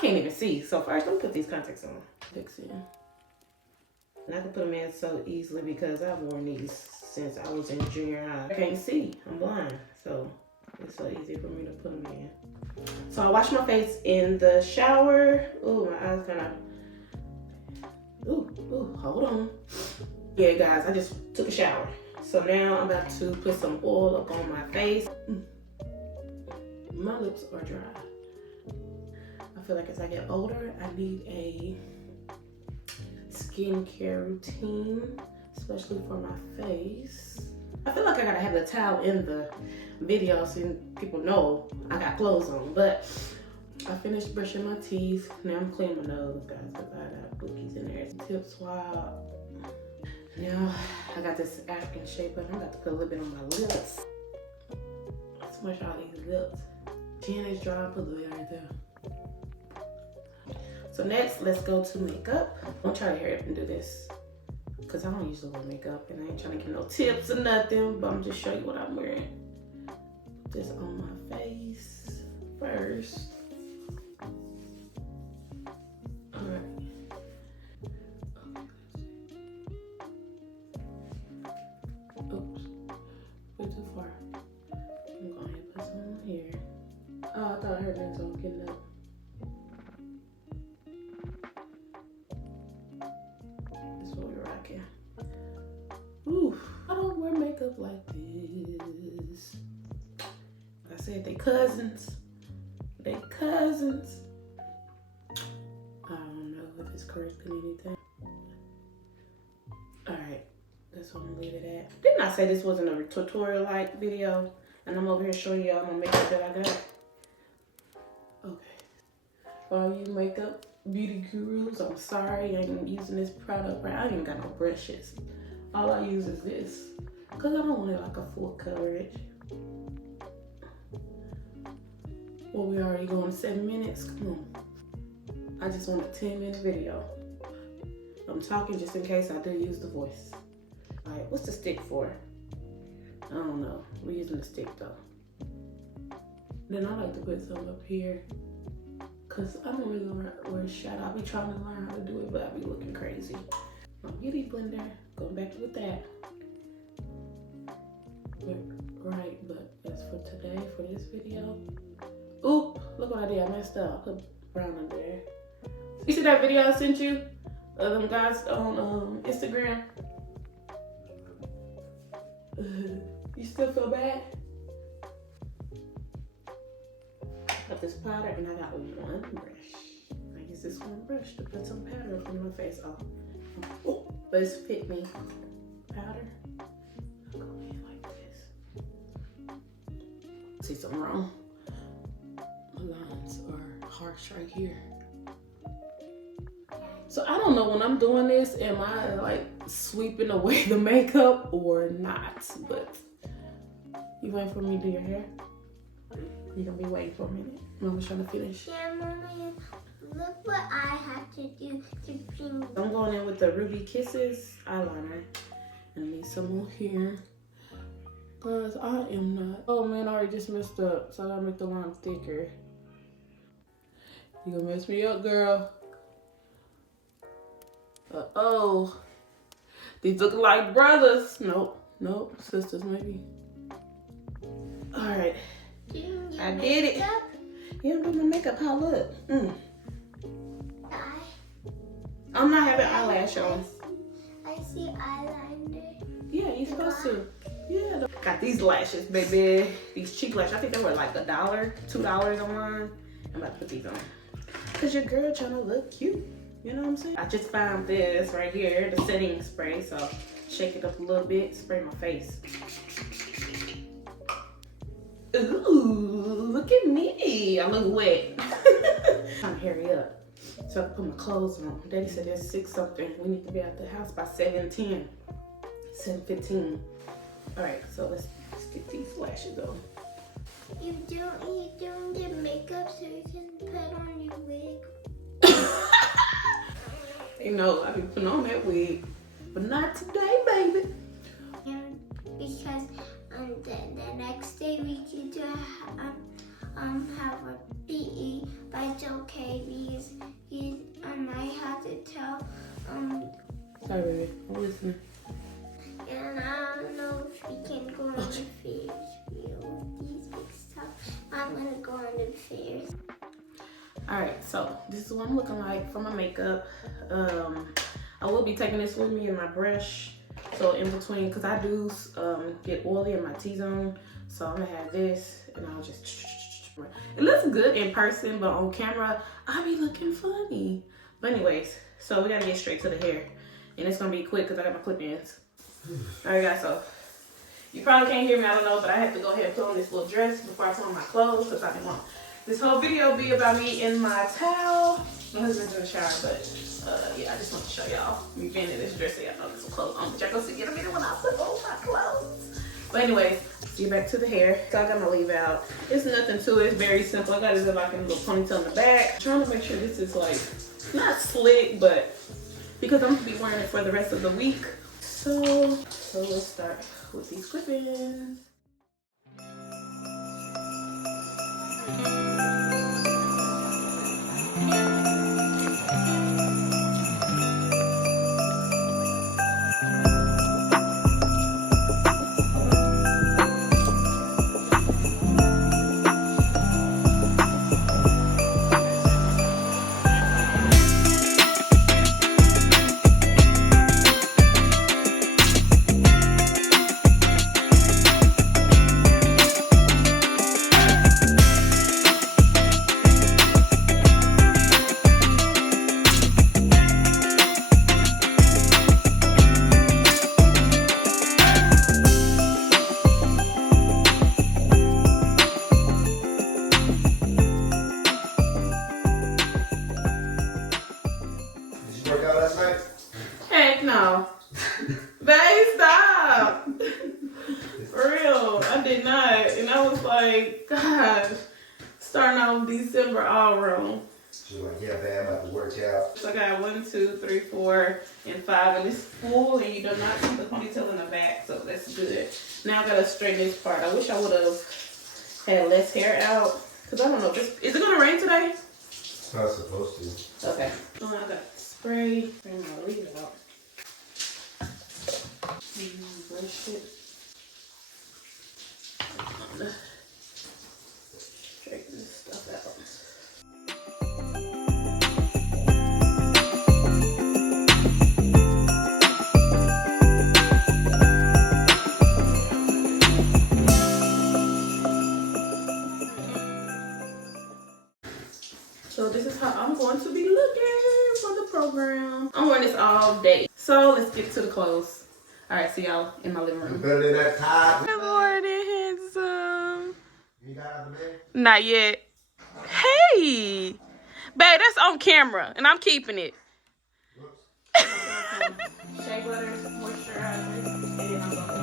can't even see. So first, let me put these contacts on. Fix it. And I can put them in so easily because I've worn these since I was in junior high. I can't see, I'm blind. So it's so easy for me to put them in. So I wash my face in the shower. Ooh, my eyes kinda, ooh, hold on. Yeah, guys, I just took a shower. So now I'm about to put some oil up on my face. My lips are dry. I feel like as I get older, I need a skincare routine, especially for my face. I feel like I gotta have the towel in the video so people know I got clothes on, but I finished brushing my teeth. Now I'm cleaning my nose, guys, because I got bookies in there. Tip swab. Now I got this African shaper. I'm about to put a little bit on my lips. Smush all these lips. Chin is dry, put a little right there. So next, let's go to makeup. I'm trying to hurry up and do this because I don't usually wear makeup and I ain't trying to give no tips or nothing, but I'm just showing you what I'm wearing. Put this on my face first. All right. Oops, went too far. I'm going to put some on here. Oh, I thought I heard that, so I'm getting up. That's what we're rocking. Ooh, I don't wear makeup like this. Like I said, they cousins. They cousins. I don't know if it's correcting anything. Alright, that's what I'm gonna leave it at. Didn't I say this wasn't a tutorial-like video? And I'm over here showing y'all my makeup that I got. Okay. For all you makeup beauty gurus, I'm sorry I ain't using this product right. I ain't even got no brushes. All I use is this. Cause I don't want it like a full coverage. Well, we already going 7 minutes. Come on. I just want a 10-minute video. I'm talking just in case I do use the voice. Alright, what's the stick for? I don't know. We're using the stick though. Then I like to put some up here. Cause I don't really wear a shadow. I be trying to learn how to do it, but I be looking crazy. My beauty blender, going back with that. Right, but as for today, for this video. Oop, look what I did, I messed up. I put brown under there. You see that video I sent you? Of them guys on Instagram? You still feel bad? Got this powder and I got one brush. I use this one brush to put some powder up on my face. Oh, but it's Fit Me powder. I'll go in like this. See something wrong? My lines are harsh right here. So I don't know when I'm doing this, am I like sweeping away the makeup or not? But you waiting for me to do your hair? You're gonna be waiting for a minute. Mama's trying to finish. Yeah, Mommy, look what I have to do to bring. I'm going in with the Ruby Kisses eyeliner. And I need some more here. Cause I am not. Oh man, I already just messed up. So I gotta make the line thicker. You gonna mess me up, girl. Uh-oh. These look like brothers. Nope, sisters maybe. All right. I did it. Yeah, I'm doing my makeup. How look? I'm not having eyelash on. I see eyeliner. Yeah, you're supposed to. Yeah. Got these lashes, baby. These cheek lashes. I think they were like $1, $2 online. I'm about to put these on. Cause your girl trying to look cute. You know what I'm saying? I just found this right here, the setting spray. So shake it up a little bit, spray my face. Ooh, look at me. I look wet. Trying to hurry up so I can put my clothes on. Daddy said there's 6 something. We need to be out the house by 7:10, 7:15. All right, so let's get these lashes on. You don't get makeup so you can put on your wig. You know, I be putting on that wig, but not today, baby. Yeah, because the next day we can do have a PE, but it's okay. We And I don't know if we can go on the Ferris wheel with these big stuff. I'm gonna go on the Ferris. Alright, so this is what I'm looking like for my makeup. I will be taking this with me in my brush. So in between, because I do get oily in my T-zone. So I'm gonna have this and I'll just... It looks good in person, but on camera, I be looking funny. But anyways, so we gotta get straight to the hair. And it's gonna be quick because I got my clip-ins. Alright guys, so you probably can't hear me, I don't know, but I have to go ahead and put on this little dress before I put on my clothes because I didn't want this whole video be about me in my towel. My husband's in the shower, but yeah, I just want to show y'all me being in this dress so y'all know there's some clothes on. But y'all go see in a minute when I put on my clothes. But anyways, get back to the hair. So I got my leave out. It's nothing to it, it's very simple. I got this like a little ponytail in the back. I'm trying to make sure this is like, not slick, but because I'm gonna be wearing it for the rest of the week. So let's start with these clip-ins. Heck no. Babe, stop. For real, I did not. And I was like, gosh, starting off December all wrong. She's like, yeah, babe, I'm about to work out. So I got 1, 2, 3, 4, and 5, and it's full, and you do not see the ponytail in the back, so that's good. Now I gotta straighten this part. I wish I would have had less hair out, because I don't know, is it gonna rain today? It's not supposed to. Okay. Oh, I got spray, and I'll leave it out. Brush it. Straighten this stuff out. So this is how I'm going to be looking for the program. I'm wearing this all day. So let's get to the clothes. All right, see y'all in my living room. Better than that tie. Good morning, handsome. You got out of bed? Not yet. Hey, babe, that's on camera, and I'm keeping it. Shea butter, moisturizer, and I'm gonna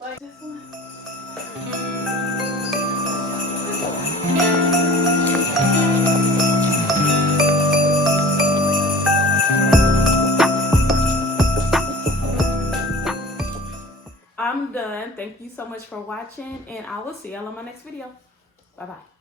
like this one. I'm done. Thank you so much for watching, and I will see y'all on my next video. Bye-bye.